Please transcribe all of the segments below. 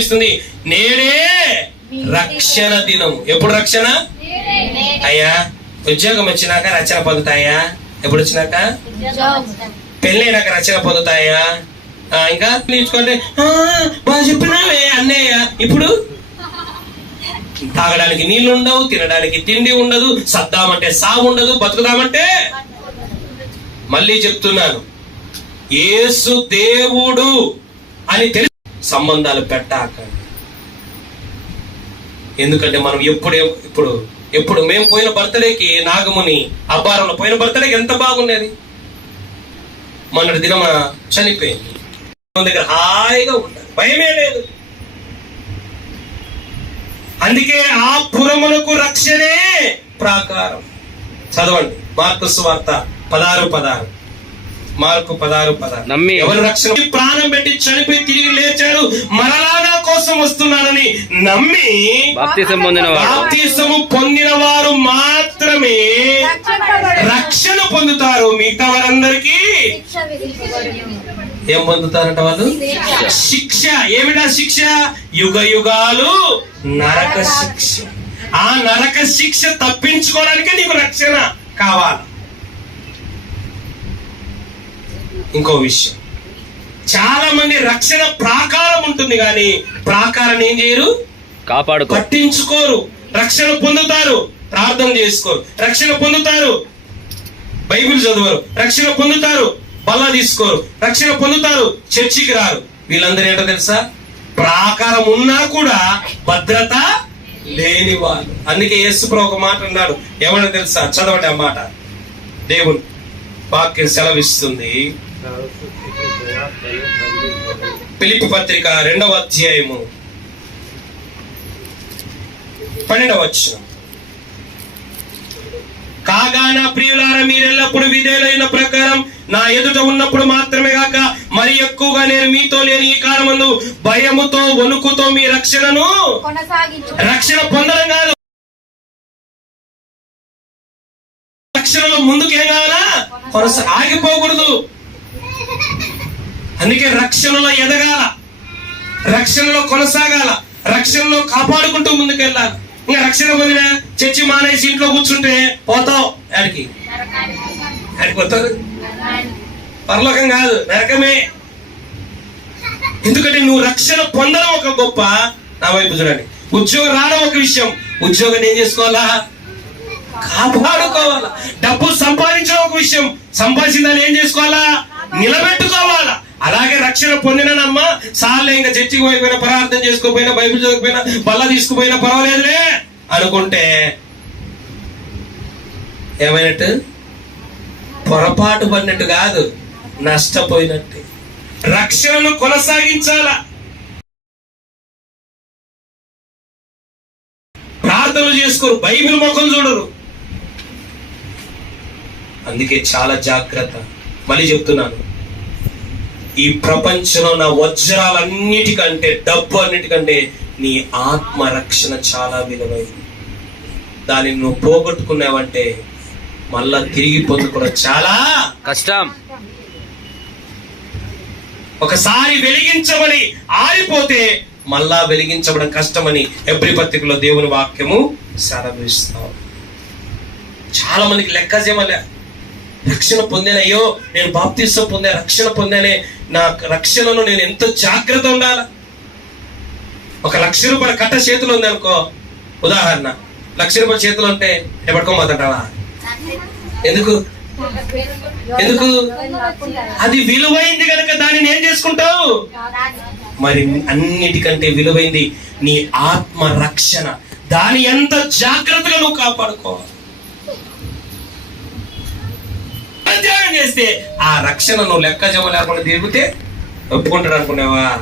ఇస్తుంది నేడే రక్షణ దినం. ఎప్పుడు రక్షణ? అయ్యా ఉద్యోగం వచ్చినాక రచన పొందుతాయా? ఎప్పుడు వచ్చినాక? పెళ్ళైనాక రచన పొందుతాయా? ఇంకా నేర్చుకోండి బాగా చెప్పినావే అన్నయ్య. ఇప్పుడు? తాగడానికి నీళ్ళు ఉండవు తినడానికి తిండి ఉండదు సద్దామంటే సాగు ఉండదు బతుకుదామంటే? మళ్ళీ చెప్తున్నాను. ఏసు దేవుడు అని తెలిసి సంబంధాలు పెట్టాక. ఎందుకంటే మనం ఎప్పుడు ఇప్పుడు ఎప్పుడు మేము పోయిన బర్త్డేకి నాగముని అబ్బారంలో పోయిన బర్త్డేకి ఎంత బాగుండేది? మొన్నటి దినమ చనిపోయింది. మన దగ్గర హాయిగా ఉండాలి. భయమే లేదు. అందుకే ఆ పురములకు రక్షణే ప్రాకారం. చదవండి. మార్కు వార్త పదారు పదారు మార్కు పదారు పదారు నమ్మి. ఎవరు రక్షణ ప్రాణం పెట్టి చనిపోయి తిరిగి లేచాడు మరలా నా కోసం వస్తున్నానని నమ్మి బాప్తిసం పొందిన బాప్తిసము పొందిన వారు మాత్రమే రక్షణ పొందుతారు మిగతా వారందరికీ. ఏం పొందుతారంట వాళ్ళు? శిక్ష. ఏమిటా శిక్ష? యుగ యుగాలు నరక శిక్ష. ఆ నరక శిక్ష తప్పించుకోవడానికే నీకు రక్షణ కావాలి. ఇంకో విషయం. చాలా మంది రక్షణ ప్రాకారం ఉంటుంది కానీ ప్రాకారం ఏం చేయరు? కాపాడుకో. పట్టించుకోరు. రక్షణ పొందుతారు. ప్రార్థన చేసుకోరు. రక్షణ పొందుతారు. బైబిల్ చదవరు. రక్షణ పొందుతారు. బల్ల తీసుకోరు. రక్షణ పొందుతారు. చర్చికి రారు. వీళ్ళందరూ ఏంటో తెలుసా? ప్రాకారం ఉన్నా కూడా భద్రత లేని వాళ్ళు. అందుకే యేసుప్రభు ఒక మాట అన్నాడు. ఎవరో తెలుసా? చదవండి ఆ మాట. దేవుడు వాక్యం సెలవిస్తుంది. పిలిపి పత్రిక రెండవ అధ్యాయము. పన్నెండవ వచ్చిన కాగా నా ప్రియులార మీరెల్లప్పుడు విధేయులైన ప్రకారం నా ఎదుట ఉన్నప్పుడు మాత్రమే కాక మరి ఎక్కువగా నేను మీతో లేని ఈ కాలమందు భయముతో వణుకుతో మీ రక్షణను రక్షణ పొందడం కాదు. రక్షణలో ముందుకేం కావాలా? కొనస ఆగిపోకూడదు అందుకే రక్షణలో ఎదగాల. రక్షణలో కొనసాగాల. రక్షణలో కాపాడుకుంటూ ముందుకెళ్ళాలి. ఇంకా రక్షణ పొందిన చర్చి మానేసి ఇంట్లో కూర్చుంటే పోతావు ఆడికి ఆడికి పోతారు? పరలోకం కాదు నరకమే. ఎందుకంటే నువ్వు రక్షణ పొందడం ఒక గొప్ప నా వైపు చూడండి. ఉద్యోగం రావడం ఒక విషయం. ఉద్యోగం ఏం చేసుకోవాలా? కాపాడుకోవాలా. డబ్బు సంపాదించడం ఒక విషయం. సంపాదించిన దాన్ని ఏం చేసుకోవాలా? నిలబెట్టుకోవాలా. అలాగే రక్షణ పొందినమ్మా సార్లే ఇంకా చర్చికి పోయిపోయినా ప్రార్థన చేసుకోపోయినా బైబిల్ చదవకపోయినా బల్ల తీసుకుపోయినా పర్వాలేదులే అనుకుంటే ఏమైనట్టు? పొరపాటు పడినట్టు కాదు నష్టపోయినట్టు. రక్షణను కొనసాగించాలా? ప్రార్థనలు చేసుకోరు బైబిల్ ముఖం చూడరు. అందుకే చాలా జాగ్రత్త. మళ్ళీ చెప్తున్నాను. ఈ ప్రపంచంలో నా వజ్రాలన్నిటికంటే డబ్బు అన్నిటికంటే నీ ఆత్మ రక్షణ చాలా విలువైంది దానిని నువ్వు పోగొట్టుకున్నావంటే మళ్ళా తిరిగి పొందుకోవడం చాలా కష్టం. ఒకసారి వెలిగించమని ఆరిపోతే మళ్ళా వెలిగించబడం కష్టమని ఎబ్రి పత్రికలో దేవుని వాక్యము సెలవిస్తాం. చాలా మందికి లెక్క చేయమలే రక్షణ పొందానయ్యో నేను బాప్తిస్తం పొందే రక్షణ పొందానే నా రక్షణలో నేను ఎంతో జాగ్రత్త ఉండాల? ఒక లక్ష రూపాయల కట్ట చేతిలో ఉంది అనుకో ఉదాహరణ లక్ష రూపాయల చేతిలో ఉంటే ఎప్పటికోమంటావా ఎందుకు? ఎందుకు? అది విలువైంది కనుక దానిని ఏం చేసుకుంటావు? మరి అన్నిటికంటే విలువైంది నీ ఆత్మ రక్షణ. దాని ఎంత జాగ్రత్తగా నువ్వు కాపాడుకోవాలి. త్యాగం చేస్తే ఆ రక్షణ నువ్వు లెక్క జమ లేకుండా తిరిగితే ఒప్పుకుంటాడు అనుకున్నావా?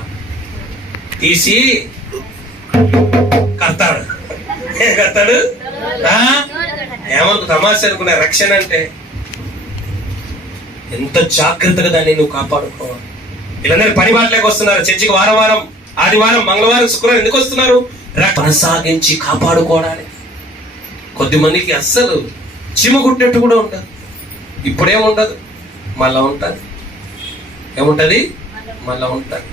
తీసి కడతాడు. ఏం కడతాడు? ఆ? ఏమనుకు తమాషా అనుకున్నా రక్షణ అంటే? ఎంత జాగ్రత్తగా దాన్ని నువ్వు కాపాడుకోవాలి వీళ్ళందరూ పని బాటలోకి వస్తున్నారు. చర్చికి వారం వారం ఆదివారం మంగళవారం శుక్రవారం ఎందుకు వస్తున్నారు? కొనసాగించి కాపాడుకోవడానికి. కొద్ది మందికి అస్సలు చీమ కుట్టినట్టు కూడా ఉంటారు ఇప్పుడేముండదు మళ్ళా ఉంటది. ఏముంటది? మళ్ళా ఉంటది.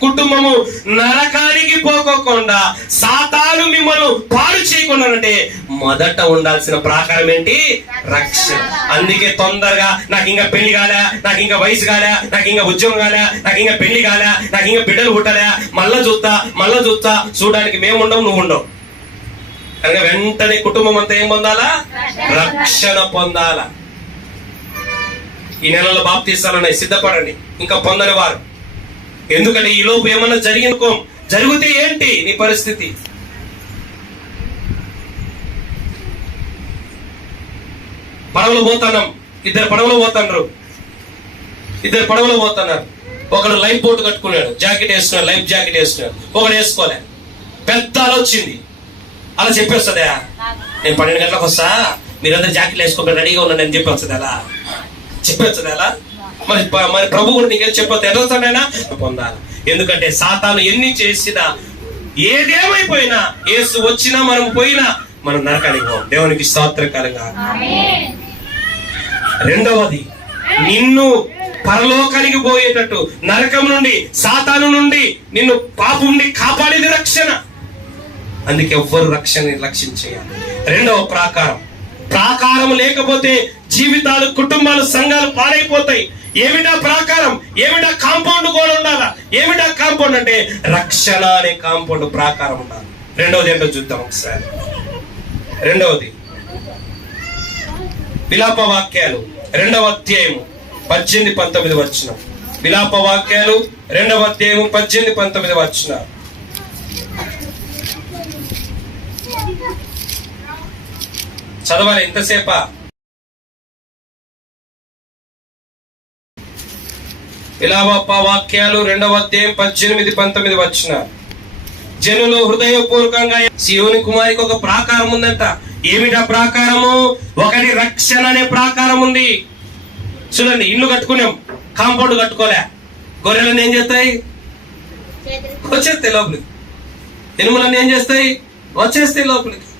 కుటుంబము నరకానికి పోకోకుండా సాతాను మిమ్మల్ని పాడు చేయకుండా అంటే మొదట ఉండాల్సిన ప్రాకారం ఏంటి? రక్షణ. అందుకే తొందరగా నాకు ఇంకా పెళ్ళి కాలే నాకు ఇంకా వయసు కాలే నాకు ఇంకా ఉద్యోగం కాలే నాకు ఇంకా పెళ్ళి కాలే నాకు ఇంకా బిడ్డలు పుట్టలే. మళ్ళా చూస్తా మళ్ళా చూస్తా. చూడడానికి మేము ఉండవు నువ్వు ఉండవు కనుక వెంటనే కుటుంబం అంతా ఏం పొందాలా? రక్షణ. పొందాలా. ఈ నెలలో బాప్తీసాలున్నాయి సిద్ధపడండి. ఇంకా పొందని వారు. ఎందుకంటే ఈ లోపు ఏమన్నా జరిగినకో జరిగితే ఏంటి నీ పరిస్థితి? పడవలో పోతున్నాం ఇద్దరు పడవలో పోతున్నారు ఇద్దరు పడవలో పోతున్నారు. ఒకడు లైఫ్ బోట్ కట్టుకున్నాడు. జాకెట్ వేసుకున్నాడు లైఫ్ జాకెట్ వేసుకున్నాడు. ఒకడు వేసుకోలే. పెద్ద అల చెప్పేస్తుందా నేను పన్నెండు గంటలకు వస్తా. మీరందరూ జాకెట్లు వేసుకోకుండా రెడీగా ఉండండి అని చెప్పి అలా? చెప్పొచ్చు అలా? మరి మరి ప్రభు కూడా నీకేం చెప్పొద్దు ఎదవుతాడైనా పొందాలి. ఎందుకంటే సాతాను ఎన్ని చేసినా ఏదేమైపోయినా ఏసు వచ్చినా మనం పోయినా మనం నరకానికి పోం. దేవునికి స్తోత్రకరంగా రెండవది నిన్ను పరలోకానికి పోయేటట్టు నరకం నుండి సాతాను నుండి నిన్ను పాపం నుండి కాపాడేది రక్షణ. అందుకే ఎవ్వరు రక్షణ నిర్లక్ష్యం చేయాలి రెండవ ప్రాకారం. ప్రాకారం లేకపోతే జీవితాలు కుటుంబాలు సంఘాలు పాడైపోతాయి. ఏమిటా ప్రాకారం? ఏమిటా కాంపౌండ్ కూడా ఉండాలా? ఏమిటా కాంపౌండ్ అంటే రక్షణ అనే కాంపౌండ్ ప్రాకారం ఉండాలి. రెండవది ఏంటో చూద్దాం ఒకసారి. రెండవది విలాప వాక్యాలు రెండవ అధ్యాయము పద్దెనిమిది పంతొమ్మిది వచ్చిన విలాప వాక్యాలు రెండవ అధ్యాయము పద్దెనిమిది పంతొమ్మిది వచ్చిన చదవాలి ఎంతసేపా? విలాప వాక్యాలు రెండవ అధ్యాయం పద్దెనిమిది పంతొమ్మిది వచ్చిన. జనులు హృదయపూర్వకంగా శివుని కుమారికి ఒక ప్రాకారం ఉందంట. ఏమిటా ప్రాకారము? ఒకటి రక్షణ అనే ప్రాకారం ఉంది. చూడండి ఇల్లు కట్టుకున్నాం. కాంపౌండ్ కట్టుకోలే. గొర్రెలను ఏం చేస్తాయి? వచ్చేస్తాయి లోపలికి. ఎనుములన్నీ ఏం చేస్తాయి? వచ్చేస్తాయి లోపలికి.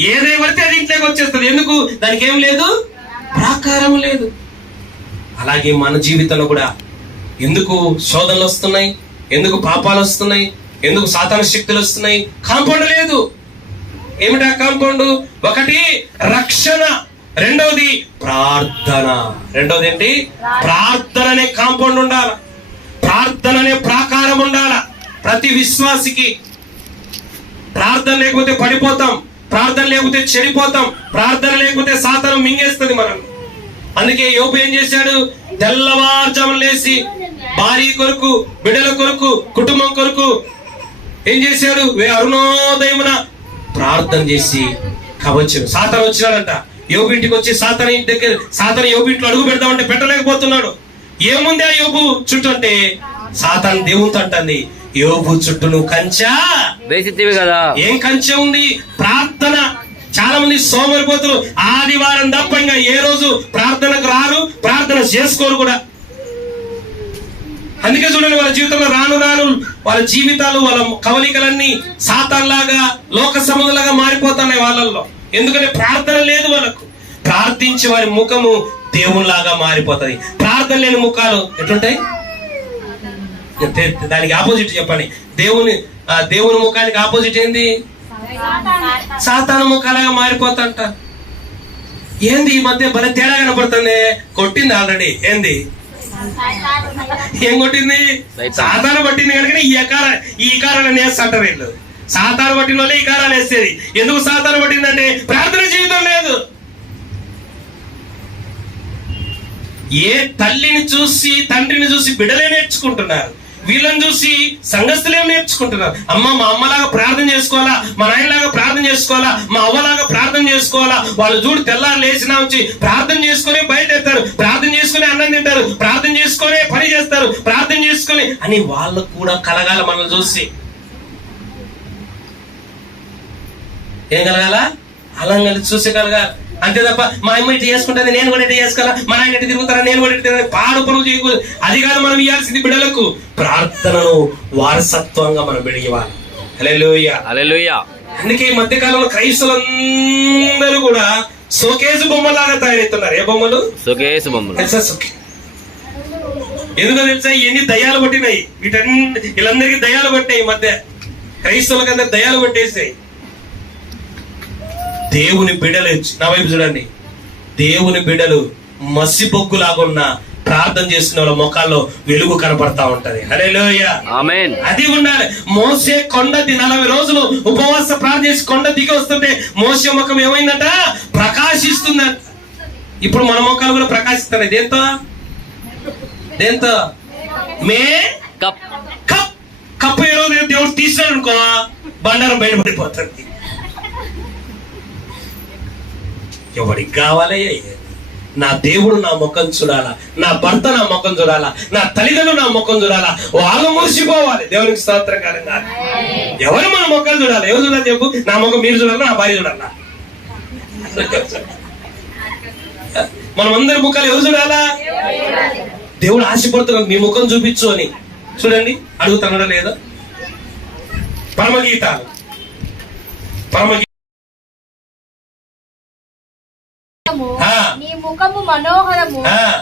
ఏదే పడితే అది ఇంట్లోకి వచ్చేస్తుంది? ఎందుకు? దానికి ఏం లేదు? ప్రాకారం లేదు. అలాగే మన జీవితంలో కూడా ఎందుకు శోధనలు వస్తున్నాయి? ఎందుకు పాపాలు వస్తున్నాయి? ఎందుకు సాతాన శక్తులు వస్తున్నాయి? కాంపౌండ్ లేదు. ఏమిటా కాంపౌండ్? ఒకటి రక్షణ. రెండవది ప్రార్థన. రెండవది ఏంటి? ప్రార్థన అనే కాంపౌండ్ ఉండాల. ప్రార్థన అనే ప్రాకారం ఉండాల. ప్రతి విశ్వాసికి. ప్రార్థన లేకపోతే పడిపోతాం. ప్రార్థన లేకపోతే చెడిపోతాం. ప్రార్థన లేకపోతే సాతనం మింగేస్తుంది మనం అందుకే యోపు ఏం చేశాడు? తెల్లవారుజామున లేచి భార్య కొరకు బిడ్డల కొరకు కుటుంబం కొరకు ఏం చేశాడు? వే అరుణోదయమున ప్రార్థన చేసి కవచం. సాతన వచ్చినాడంట. యోబు ఇంటికి వచ్చి సాతన ఇంటి దగ్గర సాతన యోబు ఇంట్లో అడుగు పెడదామంటే పెట్టలేకపోతున్నాడు. ఏముంది ఆ యోబు? చుట్టూ అంటే సాతాన్ దేవునితో అంటుంది. యోబు చుట్టూ నువ్వు కంచా. వేసితివి కదా. ఏం కంచె ఉంది? ప్రార్థన. చాలా మంది సోమరిపోతులు ఆదివారం తప్ప ఇంకా ఏ రోజు ప్రార్థనకు రారు? ప్రార్థన చేసుకోరు కూడా. అందుకే చూడండి వాళ్ళ జీవితంలో రాను రాను వాళ్ళ జీవితాలు వాళ్ళ కవలికలన్నీ సాతాన్లాగా లోక సంబంధంలాగా మారిపోతున్నాయి వాళ్ళల్లో. ఎందుకంటే ప్రార్థన లేదు వాళ్ళకు. ప్రార్థించి వారి ముఖము దేవునిలాగా మారిపోతుంది. ప్రార్థన లేని ముఖాలు ఎట్లుంటాయి? దానికి ఆపోజిట్ చెప్పండి. దేవుని ఆ దేవుని ముఖానికి ఆపోజిట్ ఏంది? సాతాను ముఖాలుగా మారిపోతాంట ఏంది ఈ మధ్య భలే తేడా కనపడుతుంది? కొట్టింది ఆల్రెడీ. ఏంది? ఏం కొట్టింది? సైతాన్. పట్టింది కనుక ఈ అకార ఈ ఇకారాలను వేస్తుంటారు వీళ్ళు. సాతాను పట్టిన వాళ్ళే ఇకారాలు వేసేది. ఎందుకు సాతాను పట్టిందంటే ప్రార్థన జీవితం లేదు. ఏ తల్లిని చూసి తండ్రిని చూసి బిడలే నేర్చుకుంటున్నారు. వీళ్ళని చూసి సంఘస్థులే నేర్చుకుంటున్నారు? అమ్మ మా అమ్మలాగా ప్రార్థన చేసుకోవాలా? మా నాయనలాగా ప్రార్థన చేసుకోవాలా? మా అవ్వలాగా ప్రార్థన చేసుకోవాలా? వాళ్ళు చూడు తెల్లారు లేచినా వచ్చి ప్రార్థన చేసుకుని బయట ఎత్తారు ప్రార్థన చేసుకొని అన్నం తింటారు. ప్రార్థన చేసుకునే పని చేస్తారు. ప్రార్థన చేసుకుని అని వాళ్ళకు కూడా కలగాల మనల్ని చూసి. ఏం కలగాల? అలా కలిసి చూసి కలగాలి. అంతే తప్ప మా అమ్మ ఇటు చేసుకుంటుంది నేను కూడా ఇటు చేసుకోవాలా? మా నాయన ఇటు తిరుగుతారా? నేను కూడా ఇటు. పాడు పనులు చేయకూడదు అది కాదు మనం ఇవ్వాల్సింది బిడ్డలకు. ప్రార్థనను వారసత్వంగా మనం బిడిగివ్వాలి అలెలుయ్యా అందుకే ఈ మధ్య కాలంలో క్రైస్తవులందరూ కూడా సోకేసు బొమ్మలాగా తయారవుతున్నారు ఏ బొమ్మలు? సుకేసు బొమ్మలు. తెలుసా ఎందుకో తెలుసా? ఇవన్నీ దయ్యాలు పట్టినాయి వీటన్ని వీళ్ళందరికీ దయ్యాలు పట్టాయి ఈ మధ్య. క్రైస్తవులకు అందరికి దయ్యాలు పట్టేసాయి దేవుని బిడ్డలు నా వైపు చూడండి. దేవుని బిడ్డలు మసిబొగ్గులాగున్న ప్రార్థన చేస్తున్న వాళ్ళ ముఖాల్లో వెలుగు కనపడతా ఉంటది. అరే ఆమెన్. అది ఉండాలి మోసే కొండ నలభై రోజులు ఉపవాస ప్రార్థన చేసి కొండ దిగి వస్తుంటే మోసే ముఖం ఏమైందంట? ప్రకాశిస్తుందంట. ఇప్పుడు మన ముఖాలు కూడా ప్రకాశిస్తున్నాయి. దేంతో? దేంతో? మే? కప్. కప్. కప్పు ఏ రోజు దేవుడు తీసినాడు అనుకో బండారం బయటపడిపోతుంది. ఎవరికి కావాలయ్యా నా దేవుడు నా ముఖం చూడాలా? నా భర్త నా ముఖం చూడాలా? నా తల్లిదండ్రులు నా ముఖం చూడాలా? వాళ్ళు మురిసిపోవాలి. దేవునికి స్తోత్రకారంగా ఎవరు మన ముఖం చూడాలి? ఎవరు చూడాలి చెప్పు? నా ముఖం మీరు చూడాలి? నా భార్య చూడాలా? మనం అందరి ముఖాలు ఎవరు చూడాలా? దేవుడు ఆశపడుతున్నాడు మీ ముఖం చూపించు అని. చూడండి అడుగుతున్నాడా లేదా? పరమగీతాలు పరమగీ ముఖము మనోహరము.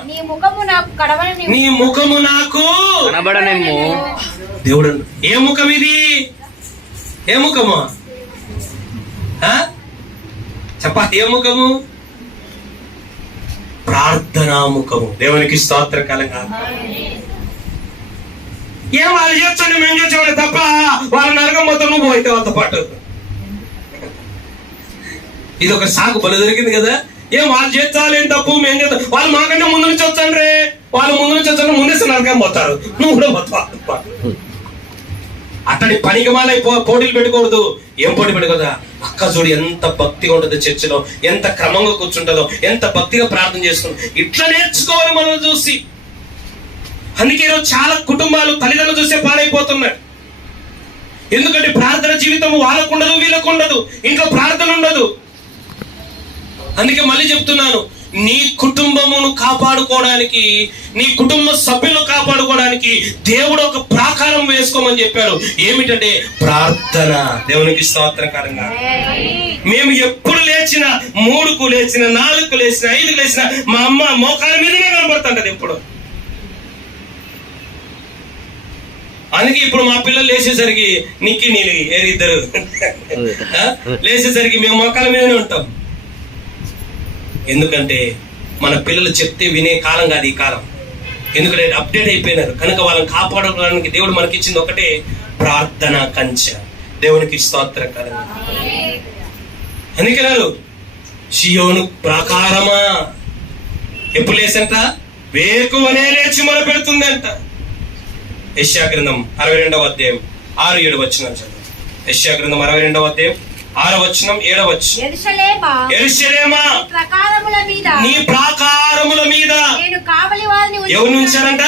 నీ ముఖము నాకు కడవని నీ ముఖము నాకు కనబడనేమో దేవుడు ఏ ముఖం ఇది? ఏ ముఖము? చెప్ప ఏ ముఖము? ప్రార్థనా ముఖము. దేవునికి స్తోత్రకాలంగా ఏం వాళ్ళు చేర్చండి మేము చేర్చండి తప్ప వాళ్ళ నరకం మొత్తం నువ్వు పోయితే వాళ్ళతో పాటు. ఇది ఒక సాగు బలు దొరికింది కదా. ఏం వాళ్ళు చేర్చాలి ఏం తప్పు మేము చేస్తాం వాళ్ళు మాకంటే ముందు నుంచి వచ్చాను రే వాళ్ళు ముందు నుంచి వచ్చాను ముందే నరకం పోతారు. నువ్వు కూడా పోతావు? అతడి పనికి మాలై పో పోటీలు పెట్టుకోవద్దు ఏం పోటీ పెట్టుకోదా? అక్క చూడు ఎంత భక్తిగా ఉంటుందో చర్చిలో. ఎంత క్రమంగా కూర్చుంటుందో ఎంత భక్తిగా ప్రార్థన చేస్తుందో ఇట్లా నేర్చుకోవాలి మనం చూసి. అందుకే ఈరోజు చాలా కుటుంబాలు తల్లిదండ్రులు చూసే పాడైపోతున్నాయి. ఎందుకంటే ప్రార్థన జీవితం వాళ్ళకు ఉండదు వీళ్ళకు ఉండదు ఇంట్లో ప్రార్థన ఉండదు. అందుకే మళ్ళీ చెప్తున్నాను నీ కుటుంబమును కాపాడుకోవడానికి నీ కుటుంబ సభ్యులను కాపాడుకోవడానికి దేవుడు ఒక ప్రాకారం వేసుకోమని చెప్పారు ఏమిటంటే ప్రార్థన. దేవునికి స్తోత్రకరంగా మేము ఎప్పుడు లేచిన మూడుకు లేచిన నాలుగుకు లేచిన ఐదుకు లేచిన మా అమ్మ మోకాల మీదనే కనబడుతుంటది ఎప్పుడు. అందుకే ఇప్పుడు మా పిల్లలు లేచేసరికి నిక్కి నీలి ఏరిద్దరు? లేచేసరికి మేము మోకాల మీదనే ఉంటాం. ఎందుకంటే మన పిల్లలు చెప్తే వినే కాలం కాదు ఈ కాలం. ఎందుకంటే అప్డేట్ అయిపోయినారు. కనుక వాళ్ళని కాపాడుకోవడానికి దేవుడు మనకి ఇచ్చింది ఒకటే ప్రార్థన కంచె. దేవునికి స్తోత్రకరంగా అందుకన్నారు షియోను ప్రాకారమా? ఎప్పుడు లేసంట? వేకువనే లేచి మొదలు పెడుతుందంట యశ్యా గ్రంథం అరవై రెండవ అధ్యాయం ఆరు ఏడు వచ్చిన యశ్యా గ్రంథం అరవై రెండవ అధ్యాయం ఆరు వచనం ఏడవ వచ్చిన ఎరుసలేమా ఎరుషలేమా? నీ ప్రకారముల మీద. నీ ప్రాకారముల మీద. నేను కావలి వారిని ఎవరి నుంచారంట?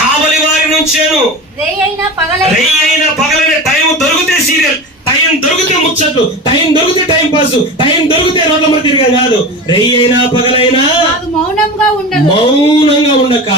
కావలి వారి నుంచాను. రేయైనా పగలైనా. రెయ్యి అయిన పగలైన టైం దొరికితే సీరియల్ టైం దొరికితే ముచ్చట్లు టైం దొరికితే టైం పాస్ టైం దొరికితే రోడ్ల మీద తిరగం కాదు. రెయ్యి అయినా పగలైనా మౌనంగా ఉండక.